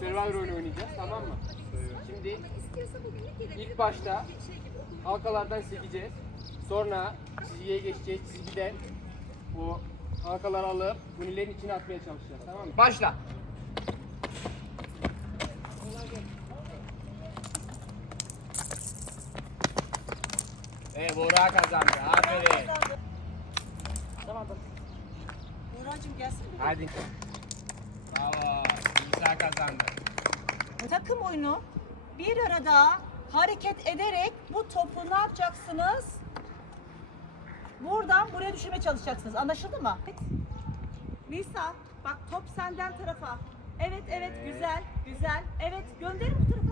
Survivor oyunu oynayacağız tamam mı? Şimdi ilk başta halkalardan sileceğiz. Sonra çizgiye geçeceğiz. Çizgiden bu halkaları alıp hunilerin içine atmaya çalışacağız tamam mı? Başla. Evet Burak kazandı. Aferin. Nurhan'cığım gelsin mi? Hadi. Bravo. Kazandı. Takım oyunu bir arada hareket ederek bu topu ne yapacaksınız? Buradan buraya düşürmeye çalışacaksınız. Anlaşıldı mı? Evet. Nisa bak top senden tarafa. Evet evet güzel güzel. Evet gönderin bu tarafa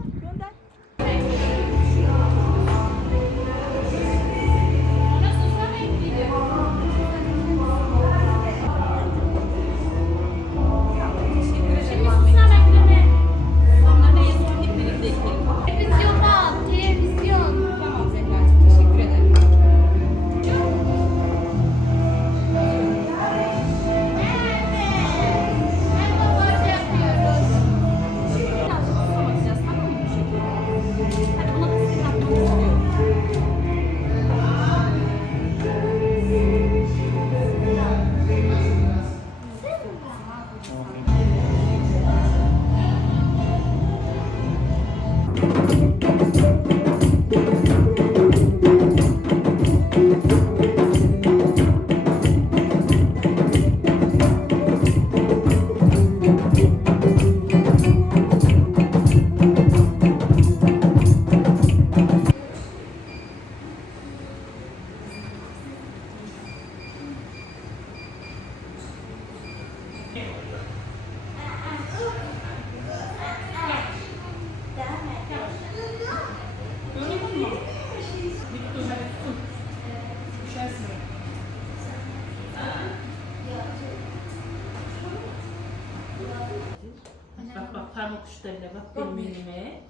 Bak bak parmak uçlarıyla bak benim elime.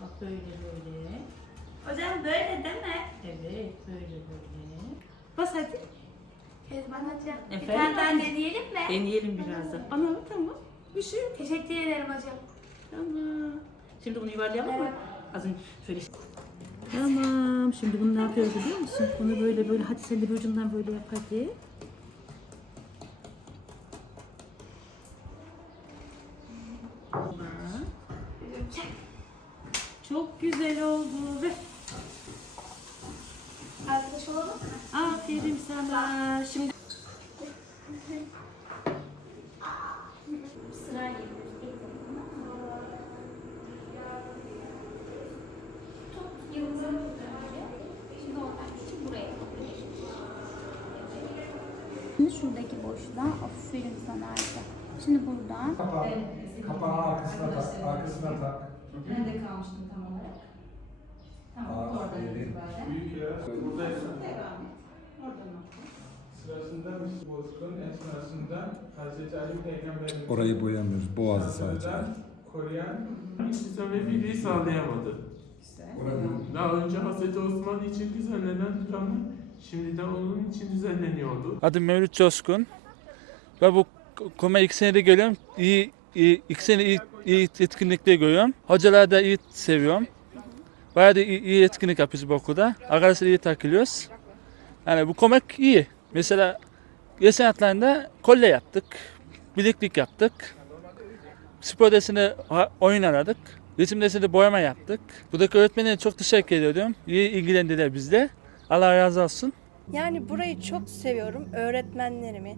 Bak böyle böyle. Hocam böyle mi? Evet böyle böyle. Bas hadi. Kezban hocam. Bir Efendim? tane daha deneyelim mi? Deneyelim biraz da. Ana tamam. Bir şey. Teşekkür ederim hocam. Tamam. Şimdi bunu yuvarlayalım mı? Az önce şöyle. Tamam. Şimdi bunu ne yapıyoruz biliyor musun? Bunu böyle böyle. Hadi sen de bir ucundan böyle yap hadi. Çok güzel oldu. Arkadaş olalım mı? Aferin sana. Şimdi Sırayla şuradaki boşluğa aferin sana Arda. Şimdi buradan Kapağı, arkasına tak, arkasına tak. Nerede kalmıştım tam olarak? Tamam, oradan itibaren. Büyük yara buradaysa Devam et. Orayı boyamıyoruz, boğazı sadece. koruyan İslam ve birliği sağlayamadı. Orayı Daha önce Hz. Osman için düzenlenen planı şimdiden onun için düzenleniyordu. Adım Mevlüt Coskun. Ve bu koma ilk senede geliyorum. İyi, iyi, ilk sene iyi, iyi etkinlikler görüyorum. Hocaları da iyi seviyorum. Bayağı da iyi, iyi etkinlik yapıyoruz bu okulda. Arkadaşlar iyi takılıyoruz. Yani bu komak iyi. Mesela geçen hatlarında kolye yaptık. Bileklik yaptık. Spor dersinde oyun aradık. Resim dersinde boyama yaptık. Buradaki öğretmenlere çok teşekkür ediyorum. İyi ilgilendiler bizle. Allah razı olsun. Yani burayı çok seviyorum. Öğretmenlerimi,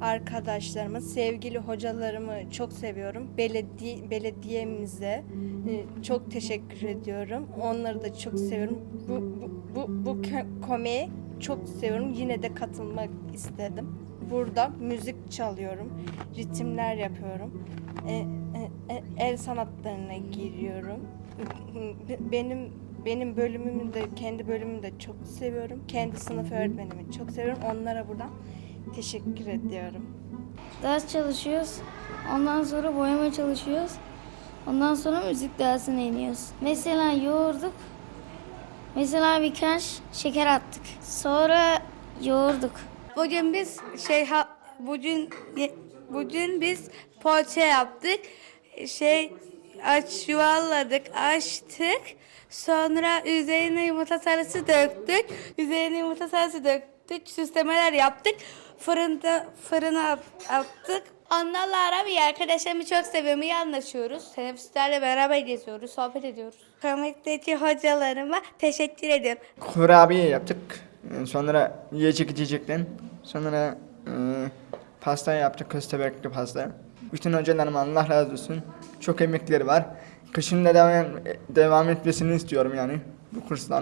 arkadaşlarımı, sevgili hocalarımı çok seviyorum. Belediye, belediyemize e, çok teşekkür ediyorum. Onları da çok seviyorum. Bu, bu, bu, bu komiye çok seviyorum. Yine de katılmak istedim. Burada müzik çalıyorum, ritimler yapıyorum. E, e, el sanatlarına giriyorum. Benim benim bölümümü de kendi bölümümü de çok seviyorum. Kendi sınıf öğretmenimi çok seviyorum. Onlara buradan teşekkür ediyorum. ders çalışıyoruz. Ondan sonra boyama çalışıyoruz. Ondan sonra müzik dersine iniyoruz. Mesela yoğurduk. Mesela birkaç şeker attık. Sonra yoğurduk. Bugün biz şey ha, bugün bugün biz poğaça yaptık. şey aç yuvarladık, açtık. Sonra üzerine yumurta sarısı döktük. Üzerine yumurta sarısı döktük. Süslemeler yaptık. Fırında fırına at- attık. Onlarla aram iyi. Arkadaşlarımı çok seviyorum. İyi anlaşıyoruz. Teneffüslerle beraber geziyoruz. Sohbet ediyoruz. Komikteki hocalarıma teşekkür ediyorum. Kurabiye yaptık. Ee, Sonra yiyecek içecekten. Sonra e, pasta yaptık. Köstebekli pasta. Bütün hocalarıma Allah razı olsun. Çok emekleri var. Kışın da devam, devam etmesini istiyorum yani bu kursların.